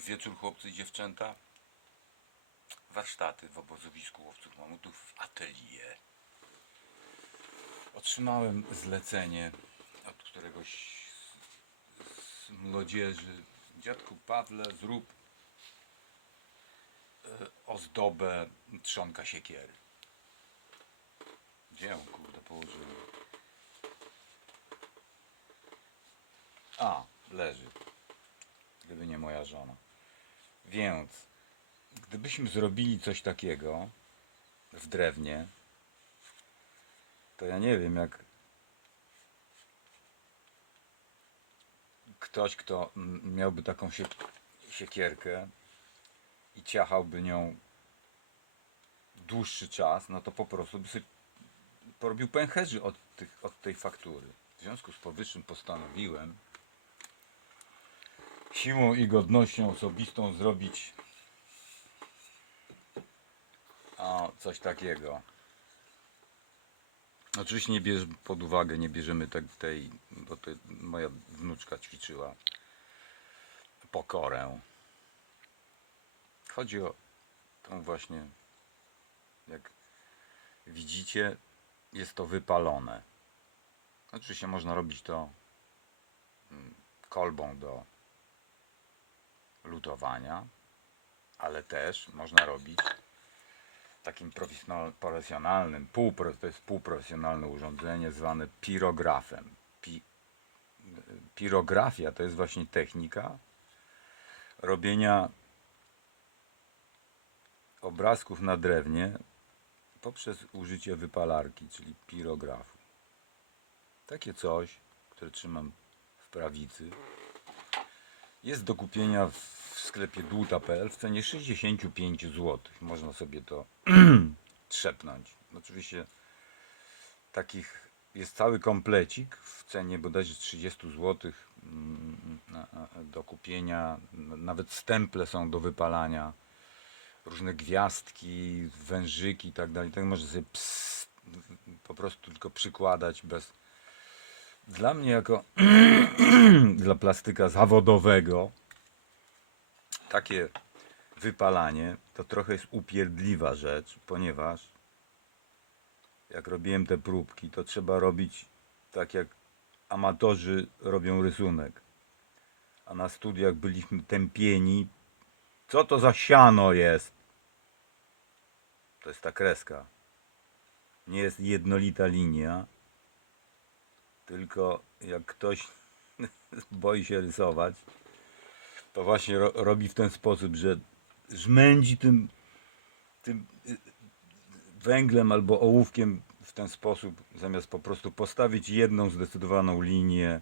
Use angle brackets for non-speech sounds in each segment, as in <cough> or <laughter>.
wieczór chłopcy i dziewczęta. Warsztaty w obozowisku łowców mamutów w atelier. Otrzymałem zlecenie od któregoś z, z młodzieży. Dziadku Pawle, zrób e, ozdobę trzonka siekiery. Gdzie ją kurde położyłem? A, leży. Gdyby nie moja żona. Więc, gdybyśmy zrobili coś takiego w drewnie, to ja nie wiem, jak ktoś, kto miałby taką siek- siekierkę i ciachałby nią dłuższy czas, no to po prostu by sobie porobił pęcherzy od, tych, od tej faktury. W związku z powyższym postanowiłem siłą i godnością osobistą zrobić a, coś takiego. Oczywiście nie bierz pod uwagę, nie bierzemy tak tej, bo to moja wnuczka ćwiczyła pokorę. Chodzi o tą właśnie, jak widzicie, jest to wypalone. Oczywiście można robić to mm, kolbą do lutowania, ale też można robić takim profesjonal- profesjonalnym, półpro, to jest półprofesjonalne urządzenie zwane pirografem. Pi, pirografia to jest właśnie technika robienia obrazków na drewnie poprzez użycie wypalarki, czyli pirografu. Takie coś, które trzymam w prawicy, jest do kupienia w sklepie dłuta.pl w cenie 65 zł. Można sobie to <clears throat> trzepnąć. Oczywiście takich jest cały komplecik w cenie bodajże 30 zł mm, do kupienia. Nawet stemple są do wypalania. Różne gwiazdki, wężyki i tak dalej. Tak może sobie po prostu tylko przykładać bez. Dla mnie jako <clears throat> dla plastyka zawodowego takie wypalanie to trochę jest upierdliwa rzecz, ponieważ jak robiłem te próbki, to trzeba robić tak jak amatorzy robią rysunek. A na studiach byliśmy tępieni. Co to za siano jest? To jest ta kreska. Nie jest jednolita linia, tylko jak ktoś <laughs> boi się rysować, to właśnie ro, robi w ten sposób, że żmędzi tym, tym y, węglem albo ołówkiem w ten sposób, zamiast po prostu postawić jedną zdecydowaną linię.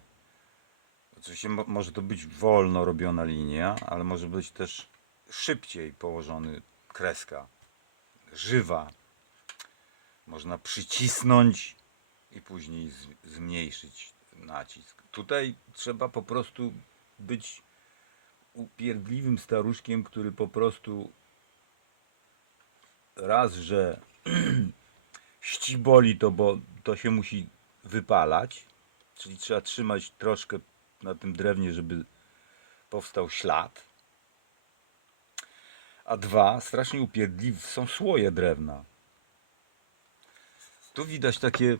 Oczywiście mo, może to być wolno robiona linia, ale może być też szybciej położony kreska, żywa. Można przycisnąć i później zmniejszyć nacisk. Tutaj trzeba po prostu być upierdliwym staruszkiem, który po prostu raz, że <clears throat> ściboli to, bo to się musi wypalać, czyli trzeba trzymać troszkę na tym drewnie, żeby powstał ślad. A dwa, strasznie upierdliwe są słoje drewna. Tu widać takie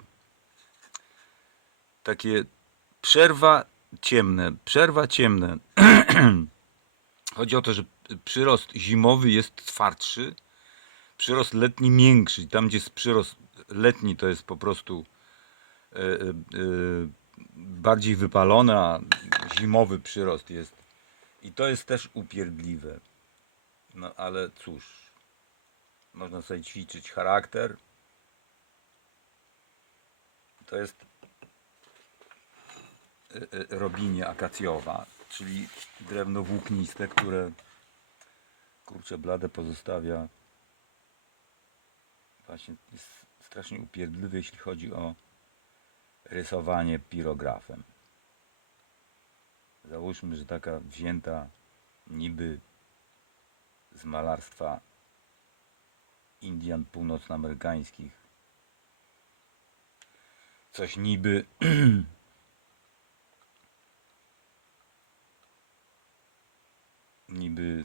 takie przerwa ciemne, przerwa ciemne. <clears throat> Chodzi o to, że przyrost zimowy jest twardszy, przyrost letni miększy. Tam, gdzie jest przyrost letni, to jest po prostu e, e, e, bardziej wypalone, a zimowy przyrost jest. I to jest też upierdliwe. No ale cóż, można sobie ćwiczyć charakter. To jest robinie akacjowa, czyli drewno włókniste, które kurcze blade pozostawia właśnie jest strasznie upierdliwy, jeśli chodzi o rysowanie pirografem. Załóżmy, że taka wzięta niby z malarstwa Indian północnoamerykańskich coś niby <clears throat> niby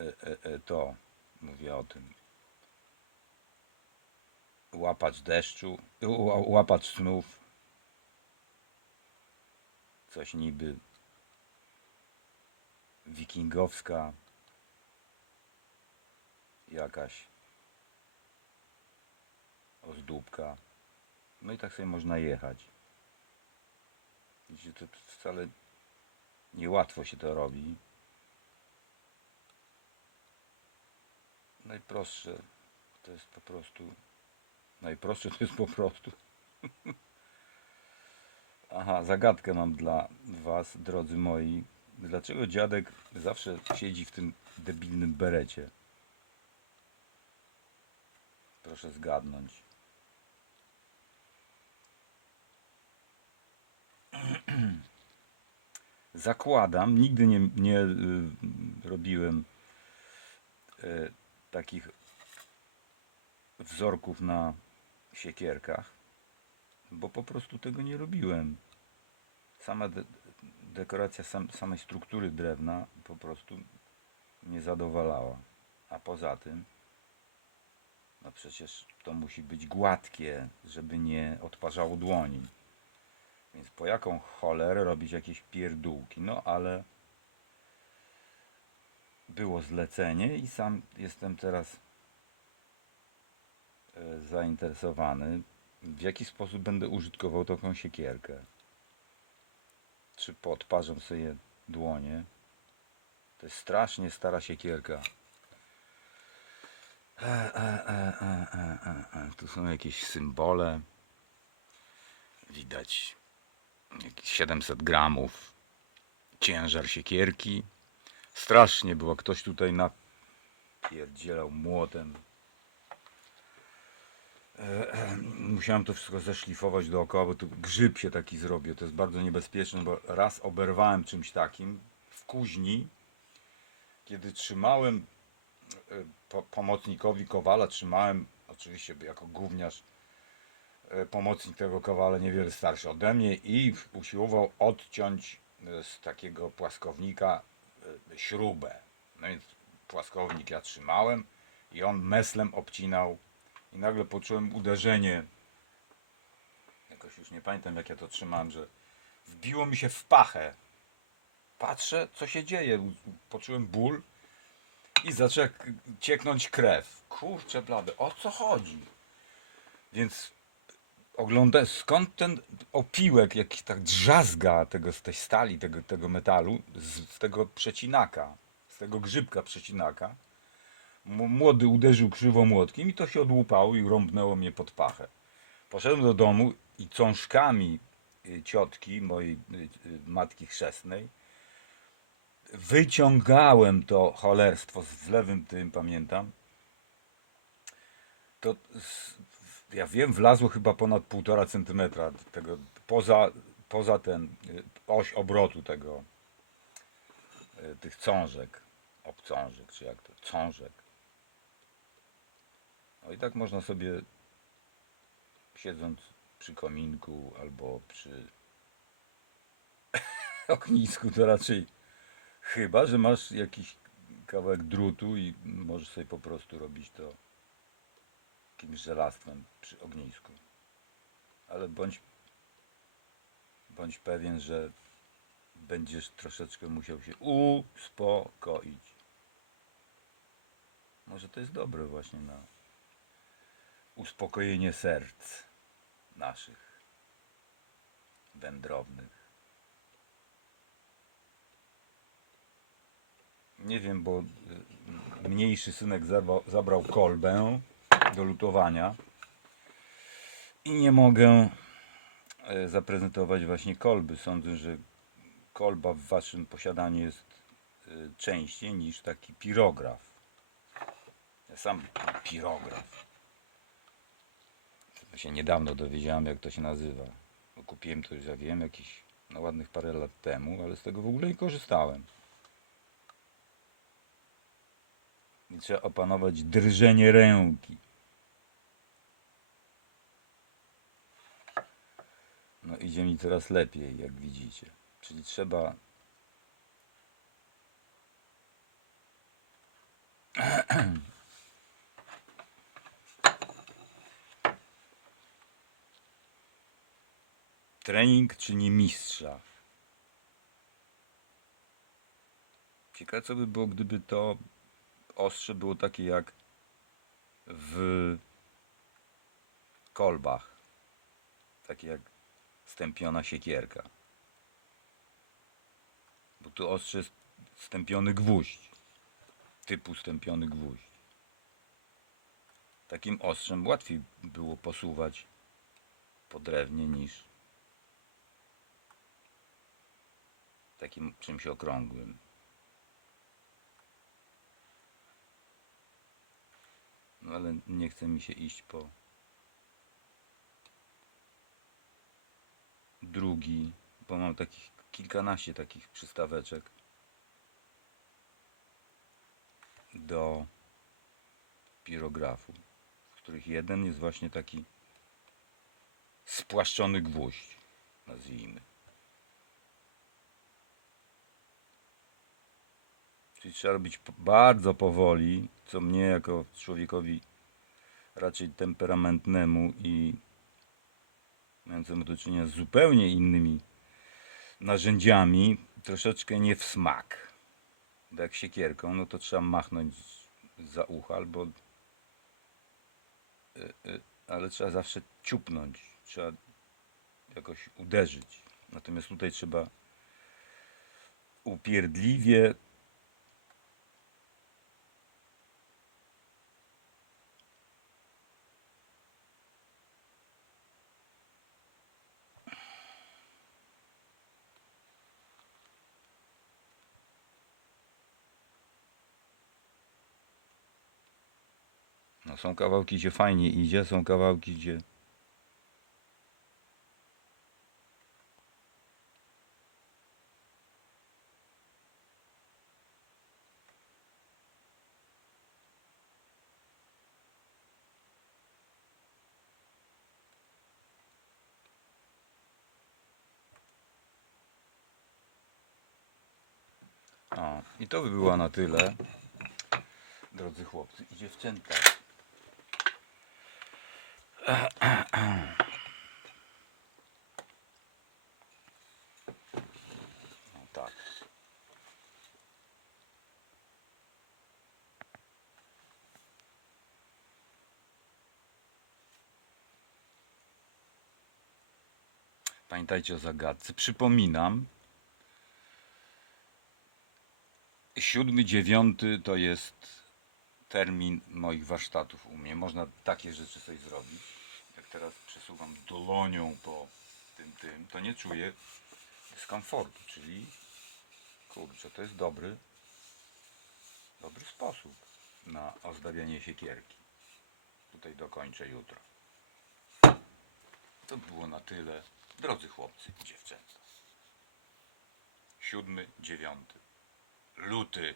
e, e, e, to, mówię o tym, łapacz deszczu, ła- łapacz snów, coś niby wikingowska jakaś ozdóbka. No i tak sobie można jechać. To wcale niełatwo się to robi. Najprostsze to jest po prostu. Najprostsze to jest po prostu. <laughs> Aha, zagadkę mam dla Was, drodzy moi. Dlaczego dziadek zawsze siedzi w tym debilnym berecie? Proszę zgadnąć. Zakładam, nigdy nie, nie y, robiłem y, takich wzorków na siekierkach, bo po prostu tego nie robiłem. Sama de dekoracja sam, samej struktury drewna po prostu mnie zadowalała. A poza tym, no przecież to musi być gładkie, żeby nie odparzało dłoni. Więc po jaką cholerę robić jakieś pierdółki? No ale było zlecenie i sam jestem teraz e, zainteresowany, w jaki sposób będę użytkował taką siekierkę. Czy podparzę sobie dłonie? To jest strasznie stara siekierka. E, e, e, e, e, e, e. Tu są jakieś symbole. Widać jakieś 700 gramów. Ciężar siekierki. Strasznie było. Ktoś tutaj napierdzielał młotem. <clears throat> Musiałem to wszystko zeszlifować dookoła, bo tu grzyb się taki zrobił. To jest bardzo niebezpieczne, bo raz oberwałem czymś takim w kuźni, kiedy trzymałem e, po, pomocnikowi Kowala, trzymałem oczywiście jako gówniarz pomocnik tego Kowala niewiele starszy ode mnie i usiłował odciąć e, z takiego płaskownika e, śrubę. No więc płaskownik ja trzymałem i on meslem obcinał i nagle poczułem uderzenie. Jakoś już nie pamiętam jak ja to trzymałem, że wbiło mi się w pachę. Patrzę, co się dzieje. Poczułem ból i zaczęła cieknąć krew. Kurczę blade, o co chodzi? Więc oglądałem, skąd ten opiłek jakiś tak drzazga tego, z tej stali, tego, tego metalu, z, z tego przecinaka, z tego grzybka przecinaka. Młody uderzył krzywo młotkiem i to się odłupało i rąbnęło mnie pod pachę. Poszedłem do domu i cążkami y, ciotki, mojej y, y, matki chrzestnej, wyciągałem to cholerstwo z lewym tym, pamiętam. To ja wiem, wlazło chyba ponad półtora centymetra tego, poza, poza ten y, oś obrotu tego, y, tych cążek, obcążek, czy jak to, cążek. No i tak można sobie siedząc przy kominku albo przy <laughs> ognisku, to raczej chyba, że masz jakiś kawałek drutu i możesz sobie po prostu robić to jakimś żelastwem przy ognisku. Ale bądź, bądź pewien, że będziesz troszeczkę musiał się uspokoić. Może to jest dobre właśnie na uspokojenie serc naszych wędrownych. Nie wiem, bo y, mniejszy synek zabrał, zabrał kolbę do lutowania i nie mogę e, zaprezentować właśnie kolby. Sądzę, że kolba w waszym posiadaniu jest y, częściej niż taki pirograf. Ja sam pirograf. To się niedawno dowiedziałem, jak to się nazywa. Kupiłem to już, ja wiem, jakieś no, ładnych parę lat temu, ale z tego w ogóle nie korzystałem. I trzeba opanować drżenie ręki. No idzie mi coraz lepiej, jak widzicie. Czyli trzeba <clears throat> Trening czyni mistrza. Ciekawe co by było, gdyby to ostrze było takie jak w kolbach. Takie jak stępiona siekierka. Bo tu ostrze jest stępiony gwóźdź. Typu stępiony gwóźdź. Takim ostrzem łatwiej było posuwać po drewnie niż takim czymś okrągłym. No ale nie chce mi się iść po drugi, bo mam takich kilkanaście takich przystaweczek do pirografu, w których jeden jest właśnie taki spłaszczony gwóźdź, nazwijmy. Czyli trzeba robić bardzo powoli, co mnie jako człowiekowi raczej temperamentnemu i mającemu do czynienia z zupełnie innymi narzędziami, troszeczkę nie w smak. Bo jak siekierką, no to trzeba machnąć za ucha albo y, y, ale trzeba zawsze ciupnąć, trzeba jakoś uderzyć. Natomiast tutaj trzeba upierdliwie są kawałki, gdzie fajnie idzie, są kawałki, gdzie i to by było na tyle, drodzy chłopcy i dziewczęta. No tak. Pamiętajcie o zagadce. Przypominam, siódmy, dziewiąty to jest termin moich warsztatów u mnie. Można takie rzeczy sobie zrobić. Dolonią po tym, tym, to nie czuję dyskomfortu, czyli kurczę, to jest dobry, dobry sposób na ozdabianie siekierki. Tutaj dokończę jutro. To było na tyle. Drodzy chłopcy i dziewczęta. Siódmy, dziewiąty luty